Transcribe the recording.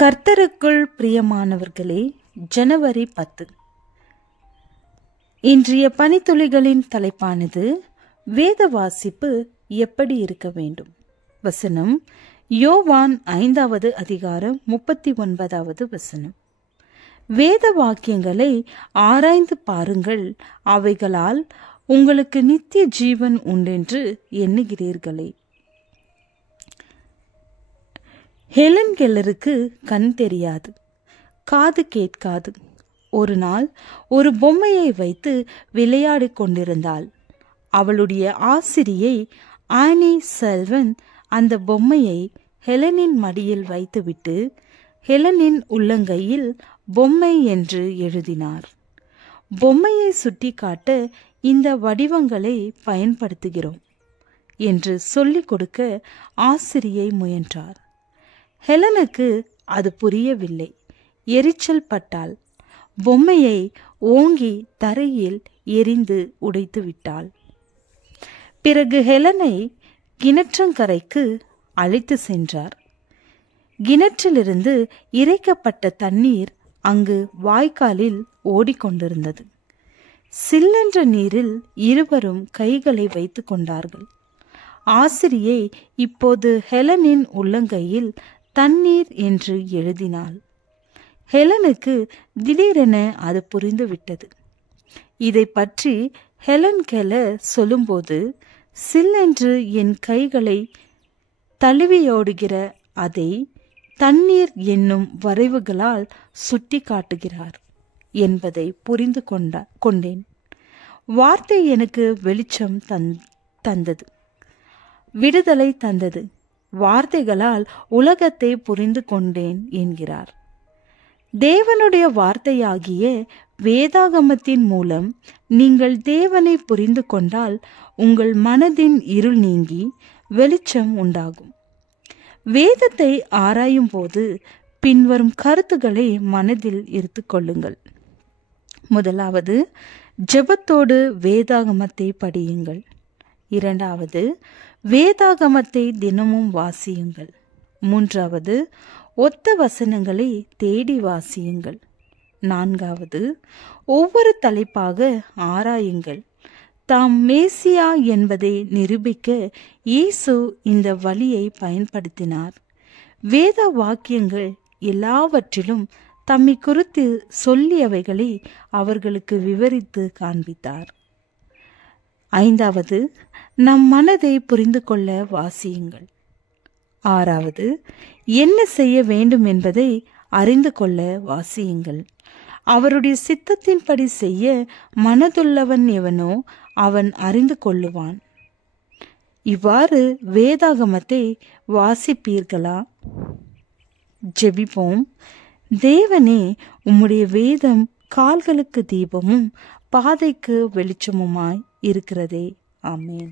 கர்த்தருக்குள் பிரியமானவர்களே, ஜனவரி 10. இன்றைய பனித்துளிகளின் தலைப்பானது வேத வாசிப்பு எப்படி இருக்க வேண்டும். வசனம் யோவான் 5வது அதிகாரம் 39வது வசனம். வேத வாக்கியங்களை ஆராய்ந்து பாருங்கள், அவைகளால் உங்களுக்கு நித்திய ஜீவன் உண்டென்று எண்ணுகிறீர்களே. ஹெலன் கெல்லருக்கு கண் தெரியாது, காது கேட்காது. ஒரு நாள் ஒரு பொம்மையை வைத்து விளையாடி கொண்டிருந்தாள். அவளுடைய ஆசிரியை ஆனி செல்வன் அந்த பொம்மையை ஹெலனின் மடியில் வைத்துவிட்டு ஹெலனின் உள்ளங்கையில் பொம்மை என்று எழுதினார். பொம்மையை சுட்டிக்காட்ட இந்த வடிவங்களை பயன்படுத்துகிறோம் என்று சொல்லிக் கொடுக்க ஆசிரியை முயன்றார். ஹெலனுக்கு அது புரியவில்லை. எரிச்சல் பட்டாள். பொம்மையை ஓங்கி தரையில் எரிந்து உடைத்து விட்டாள். பிறகு ஹெலனை கிணற்றங்கரைக்கு அழைத்து சென்றார். கிணற்றிலிருந்து இறைக்கப்பட்ட தண்ணீர் அங்கு வாய்க்காலில் ஓடிக்கொண்டிருந்தது. சில்லென்ற நீரில் இருவரும் கைகளை வைத்து கொண்டார்கள். ஆசிரியை இப்போது ஹெலனின் உள்ளங்கையில் தண்ணீர் என்று எழுதினாள். ஹெலனுக்கு திடீரென அது புரிந்துவிட்டது. இதை பற்றி ஹெலன் கெல்லர் சொல்லும்போது, சில்லென்று என் கைகளை தழுவியோடுகிற அதை தண்ணீர் என்னும் வரைவுகளால் சுட்டி காட்டுகிறார் என்பதை புரிந்து கொண்டேன். வார்த்தை எனக்கு வெளிச்சம் தந்தது, விடுதலை தந்தது. வார்த்தைகளால் உலகத்தை புரிந்து கொண்டேன் என்கிறார். தேவனுடைய வார்த்தையாகிய வேதாகமத்தின் மூலம் நீங்கள் தேவனை புரிந்து கொண்டால் உங்கள் மனதின் இருள் நீங்கி வெளிச்சம் உண்டாகும். வேதத்தை ஆராயும் போது பின்வரும் கருத்துக்களை மனதில் இருத்துக் கொள்ளுங்கள். முதலாவது, ஜெபத்தோடு வேதாகமத்தை படியுங்கள். இரண்டாவது, வேதாகமத்தை தினமும் வாசியுங்கள். மூன்றாவது, ஒத்த வசனங்களை தேடி வாசியுங்கள். நான்காவது, ஒவ்வொரு தலைப்பாக ஆராயுங்கள். தாம் மேசியா என்பதை நிரூபிக்க இயேசு இந்த வழியை பயன்படுத்தினார். வேத வாக்கியங்கள் எல்லாவற்றிலும் தம்மை குறித்து சொல்லியவைகளை அவர்களுக்கு விவரித்து காண்பித்தார். ஐந்தாவது, நம் மனதை புரிந்து கொள்ள வாசியுங்கள். ஆறாவது, என்ன செய்ய வேண்டும் என்பதை அறிந்து கொள்ள வாசியுங்கள். அவருடைய சித்தத்தின்படி செய்ய மனதுள்ளவன் எவனோ அவன் அறிந்து கொள்ளுவான். இவ்வாறு வேதாகமத்தை வாசிப்பீர்களா? ஜெபிப்போம். தேவனே, உம்முடைய வேதம் கால்களுக்கு தீபமும் பாதைக்கு வெளிச்சமுமாய் இருக்கிறதே. ஆமென்.